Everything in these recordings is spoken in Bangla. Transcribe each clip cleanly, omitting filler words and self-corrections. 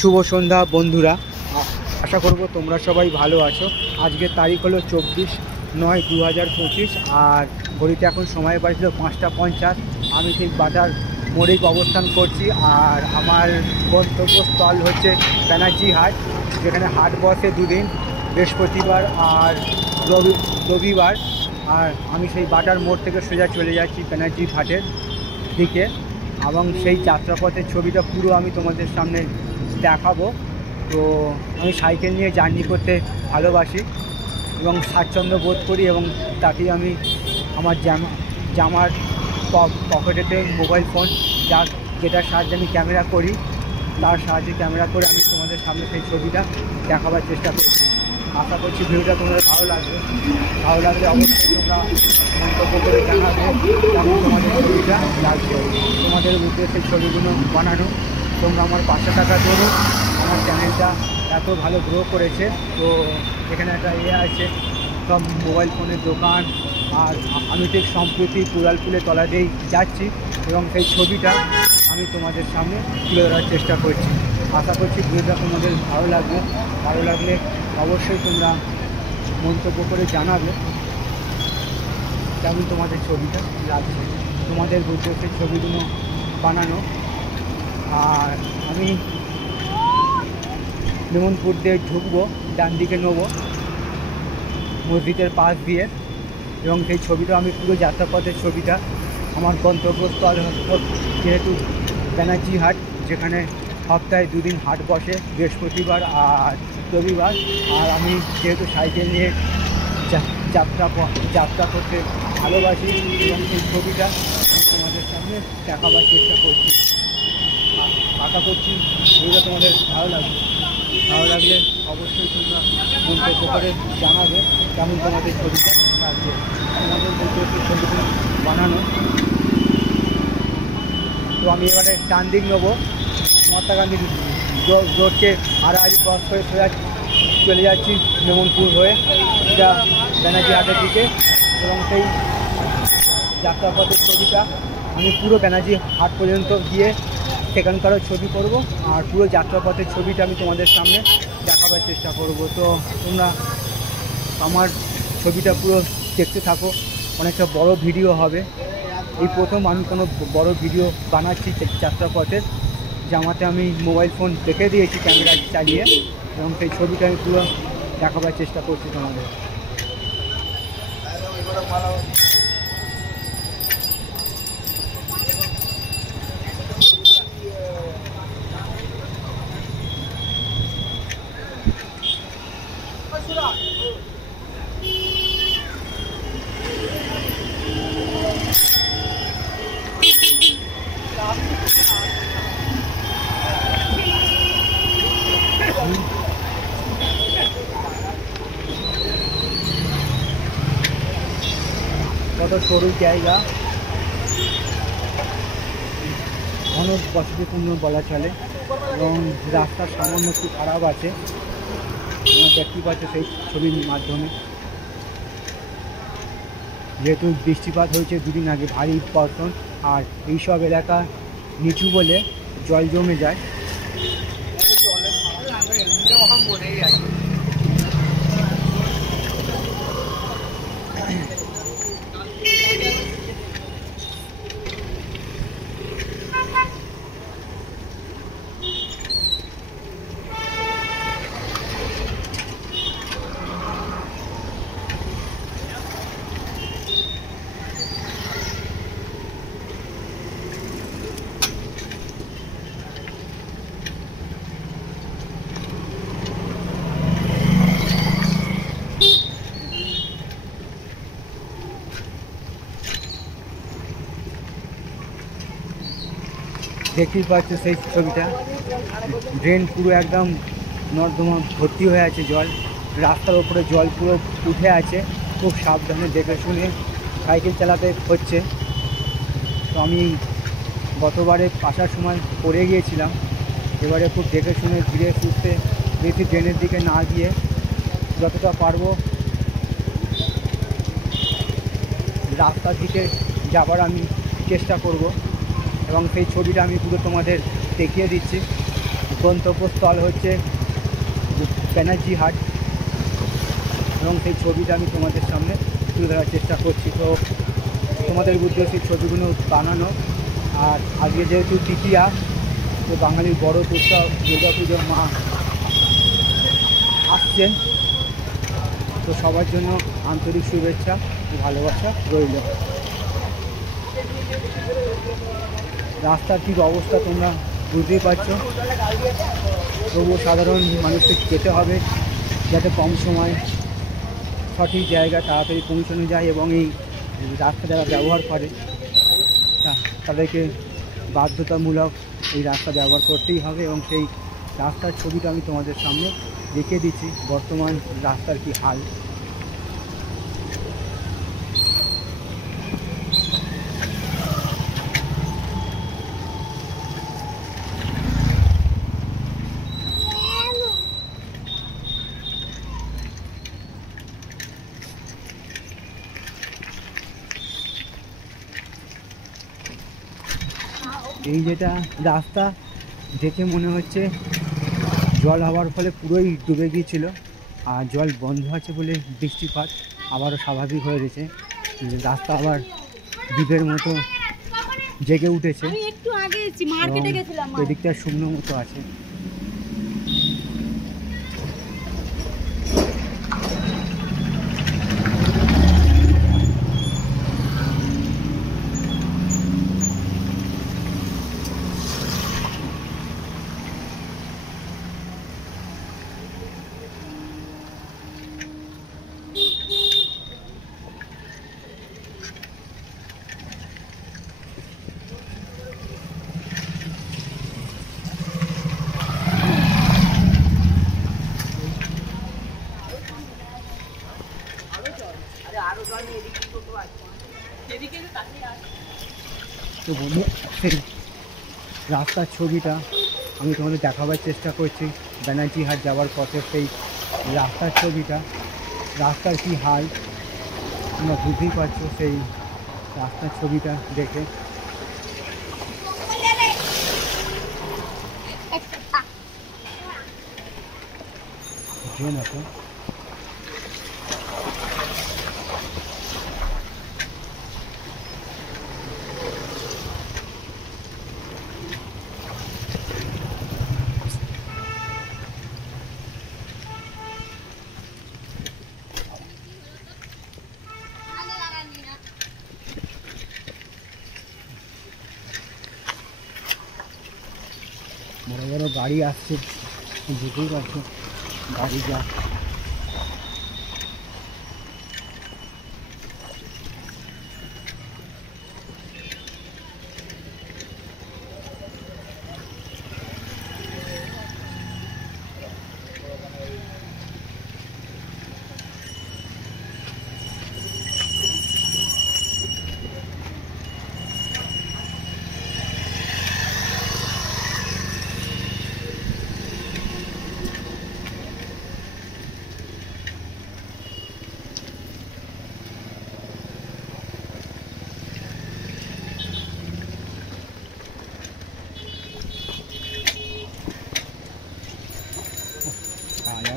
শুভ সন্ধ্যা বন্ধুরা, আশা করব তোমরা সবাই ভালো আছো। আজকের তারিখ হলো 24/9/2025 আর ঘড়িতে এখন সময় বাজলো 5টা 50। আমি ঠিক বাটার মোড়ে অবস্থান করছি আর আমার গন্তব্যস্থল হচ্ছে ব্যানার্জি হাট, যেখানে হাট বসে দুদিন, বৃহস্পতিবার আর রবিবার। আর আমি সেই বাটার মোড় থেকে সোজা চলে যাচ্ছি ব্যানার্জি হাটের দিকে এবং সেই যাত্রাপথের ছবিটা পুরো আমি তোমাদের সামনে দেখাবো। তো আমি সাইকেল নিয়ে জার্নি করতে ভালোবাসি এবং স্বাচ্ছন্দ্য বোধ করি, এবং তাতেই আমি আমার জামার পকেটেতে মোবাইল ফোন যেটার সাহায্যে আমি ক্যামেরা করি, তার সাহায্যে ক্যামেরা করে আমি তোমাদের সামনে সেই ছবিটা দেখাবার চেষ্টা করছি। আশা করছি ভিডিওটা তোমাদের ভালো লাগলে অবশ্যই তোমরা মন্তব্য করে জানাবে কেমন তোমাদের ছবিটা লাগছে। তোমাদের উদ্দেশ্যে ছবিগুলো বানানো, তোমরা আমার পাশে থাকার জন্য আমার চ্যানেলটা এত ভালো গ্রো করেছে। তো এখানে একটা আছে সব মোবাইল ফোনের দোকান, আর আমি ঠিক সম্প্রতি কুড়ালপুলের তলা দিয়েই যাচ্ছি এবং সেই ছবিটা আমি তোমাদের সামনে তুলে ধরার চেষ্টা করছি। আশা করছি ভিডিওটা তোমাদের ভালো লাগলে অবশ্যই তোমরা মন্তব্য করে জানাবে কেমন তোমাদের ছবিটা লাগছে। তোমাদের উদ্দেশ্যে ছবিগুলো বানানো। আর আমি মেমনপুর দিয়ে ঢুকবো, ডান দিকে নেবো মসজিদের পাশ দিয়ে, এবং সেই ছবিটা আমি পুরো যাত্রাপথের ছবিটা আমার গন্তব্যস্থল যেহেতু ব্যানার্জি হাট, যেখানে সপ্তাহে দুদিন হাট বসে, বৃহস্পতিবার আর রবিবার। আর আমি যেহেতু সাইকেল নিয়ে যাত্রা করতে ভালোবাসি এবং সেই ছবিটা আমি তোমাদের সামনে দেখাবার চেষ্টা করছি। আশা করছি ছবিটা তোমাদের ভালো লাগলে অবশ্যই তোমরা মন্তব্য করে জানাবে কেমন তোমাদের ছবিটা লাগবে। তোমাদের বলতে ছবিটা বানানো। তো আমি এবারে ডান দিক নেবো, মহাত্মা গান্ধী রোডকে হাড়াহাড়ি ক্রস করে সোজা চলে যাচ্ছি মেমনপুর হয়ে যা ব্যানার্জি হাটের দিকে, এবং সেই যাত্রাপথের ছবিটা আমি পুরো ব্যানার্জি হাট পর্যন্ত গিয়ে সেখানকারও ছবি করব, আর পুরো যাত্রাপথের ছবিটা আমি তোমাদের সামনে দেখাবার চেষ্টা করব। তো তোমরা আমার ছবিটা পুরো দেখতে থাকো, অনেকটা বড় ভিডিও হবে। এই প্রথম আমি কোনো বড় ভিডিও বানাচ্ছি যাত্রাপথের, জামাতে আমি মোবাইল ফোন রেখে দিয়েছি ক্যামেরা চালিয়ে, এবং সেই ছবিটা আমি পুরো দেখাবার চেষ্টা করছি তোমাদের। কত সরু জায়গা, ঘন বসতিপূর্ণ বলা চলে, এবং রাস্তার সামান্য একটু খারাপ আছে, তোমরা দেখতে পাচ্ছ সেই ছবির মাধ্যমে। যেহেতু বৃষ্টিপাত হয়েছে দুদিন আগে, ভারী বর্ষণ, আর এইসব এলাকা নিচু বলে জল জমে যায়। দেখতেই পাচ্ছ সেই ছবিটা, ড্রেন পুরো একদম নর্দমা ভর্তি হয়ে আছে জল, রাস্তার ওপরে জল পুরো উঠে আছে। খুব সাবধানে দেখে শুনে সাইকেল চালাতে হচ্ছে। তো আমি গতবারে আসার সময় পড়ে গিয়েছিলাম, এবারে খুব দেখে শুনে ধীরে সুস্থে, বেশি ড্রেনের দিকে না গিয়ে যতটা পারবো রাস্তার দিকে যাবার আমি চেষ্টা করব, এবং সেই ছবিটা আমি পুরো তোমাদের দেখিয়ে দিচ্ছি। গন্তব্যস্থল হচ্ছে ব্যানার্জি হাট, এবং সেই ছবিটা আমি তোমাদের সামনে তুলে ধরার চেষ্টা করছি। তো তোমাদের উদ্দেশ্যে ছবিগুলো বানানো। আর আজকে যেহেতু তৃতীয়া, তো বাঙালির বড় উৎসব দুর্গা পুজোর মা আসছেন, তো সবার জন্য আন্তরিক শুভেচ্ছা ও ভালোবাসা রইল। রাস্তার ঠিক অবস্থা তোমরা বুঝতেই পারছো, তবুও সাধারণ মানুষকে যেতে হবে যাতে কম সময় সঠিক জায়গায় তাড়াতাড়ি পৌঁছানো যায়, এবং এই রাস্তা যারা ব্যবহার করে তাদেরকে বাধ্যতামূলক এই রাস্তা ব্যবহার করতেই হবে। এবং সেই রাস্তার ছবিটা আমি তোমাদের সামনে রেখে দিচ্ছি, বর্তমান রাস্তার কি হাল। এই যেটা রাস্তা দেখে মনে হচ্ছে জল হওয়ার ফলে পুরোই ডুবে গিয়েছিল, আর জল বন্ধ আছে বলে বৃষ্টিপাত আবারও স্বাভাবিক হয়ে গেছে। রাস্তা আবার দ্বীপের মতো জেগে উঠেছে, এদিকটা শুকনো মতো আছে। তো বন্ধু, সেই রাস্তার ছবিটা আমি তোমাদের দেখাবার চেষ্টা করছি। ব্যানার্জি হাট যাওয়ার পথে সেই রাস্তার ছবিটা, রাস্তার কি হাল তোমরা বুঝতেই পারছো সেই রাস্তার ছবিটা দেখে। না তো বড় বড় গাড়ি আসছে, বুঝতেই পারছো গাড়ি যা।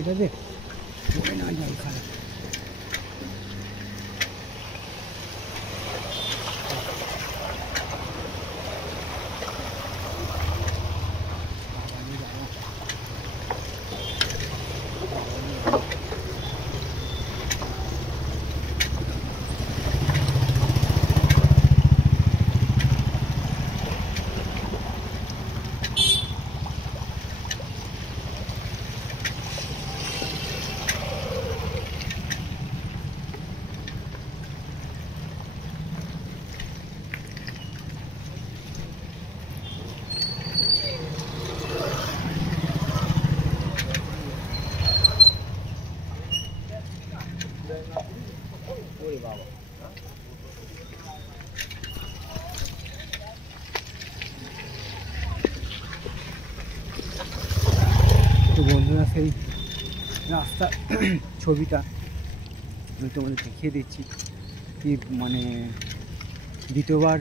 এটা দেখ না যাই খারাপ। তো বন্ধুরা, সেই রাস্তা ছবিটা আমি তোমাদের দেখিয়ে দিচ্ছি। কি মানে দ্বিতীয়বার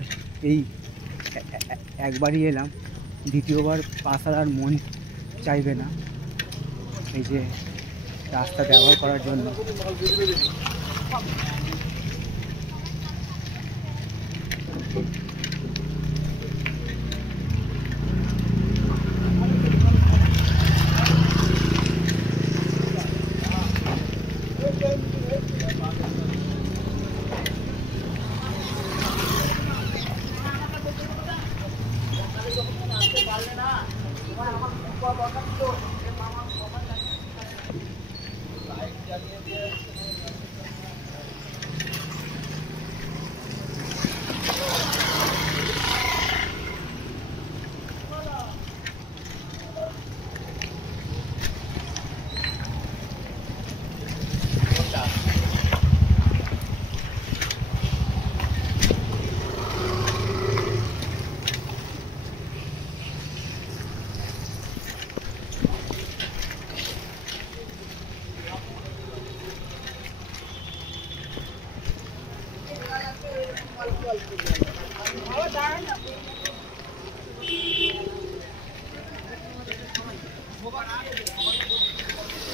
এই একবারই এলাম, দ্বিতীয়বার পাশার আর চাইবে না এই যে রাস্তা ব্যবহার করার জন্য।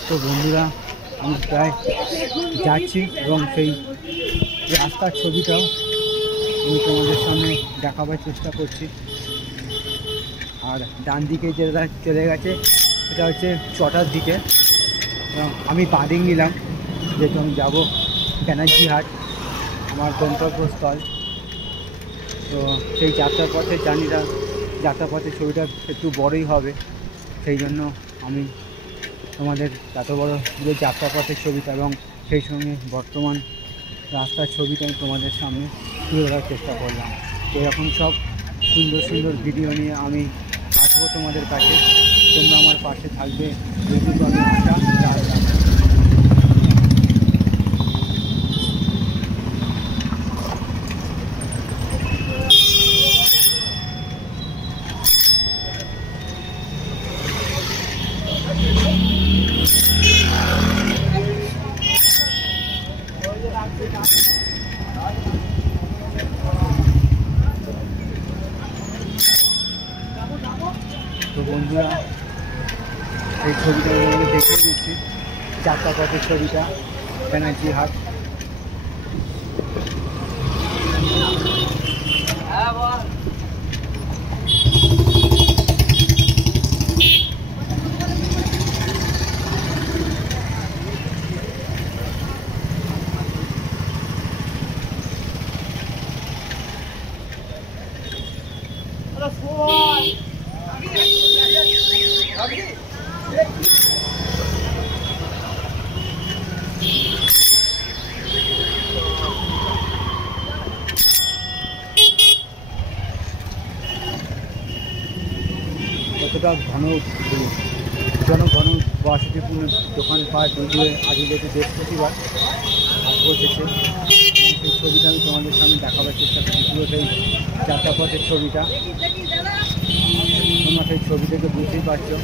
তো বন্ধুরা, আমি প্রায় যাচ্ছি এবং সেই রাস্তার ছবিটাও আমি তোমাদের সামনে দেখাবার চেষ্টা করছি। আর ডান দিকে যেটা চলে গেছে সেটা হচ্ছে চটার দিকে, এবং আমি বাদিক নিলাম যেহেতু আমি যাবো ব্যানার্জি হাট, আমার গন্তব্যস্থল। তো সেই যাত্রার পথের যাত্রাপথের ছবিটা একটু বড়ই হবে, সেই জন্য আমি তোমাদের এত বড় যে যাত্রাপথের ছবিটা এবং সেই সঙ্গে বর্তমান রাস্তার ছবিটা আমি তোমাদের সামনে তুলে ধরার চেষ্টা করলাম। এরকম সব সুন্দর সুন্দর ভিডিও নিয়ে আমি আসবো তোমাদের কাছে, তোমরা আমার পাশে থাকবে। তো বন্ধুরা, এই ছবিটা আমি দেখিয়ে দিচ্ছি, যাত্রাপথের ছবিটা, ব্যানার্জি হাট। কতটা ঘন বসতিপূর্ণ দোকানপাট যদিও আগে যেহেতু বৃহস্পতিবার হাট বসেছে, সেই ছবিটা আমি তোমাদের সামনে দেখাবার চেষ্টা করছি। পুরো সেই যাত্রাপথের ছবিটা তোমরা সেই ছবি থেকে বুঝতেই পারছো।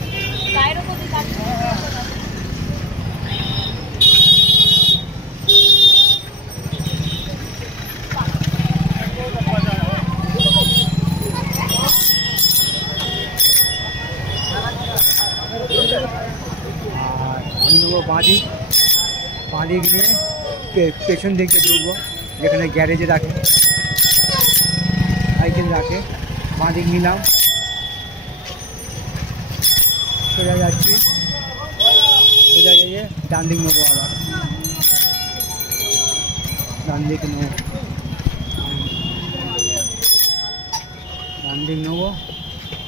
আর আমি নেবো বাঁদিক নিয়ে পেছন দিকে ঢুকবো, যেখানে গ্যারেজে রাখে, সাইকেল রাখে। বাঁদিক নিলাম, সোজা যাচ্ছি, সোজা গিয়ে ডান দিক নেবো, আবার ডান দিকে নেবো,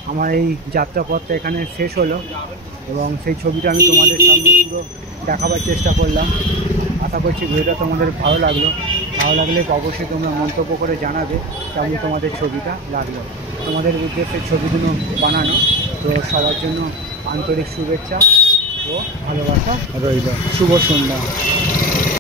আমার এই যাত্রাপথটা এখানে শেষ হলো এবং সেই ছবিটা আমি তোমাদের সামনে পুরো দেখাবার চেষ্টা করলাম। আশা করছি ভিডিওটা তোমাদের ভালো লাগলে অবশ্যই তোমরা মন্তব্য করে জানাবে কেমন তোমাদের ছবিটা লাগলো। তোমাদের উদ্দেশ্যে ছবিগুলো বানানো, তো সবার জন্য আন্তরিক শুভেচ্ছা ও ভালোবাসা রইল। শুভ সন্ধ্যা।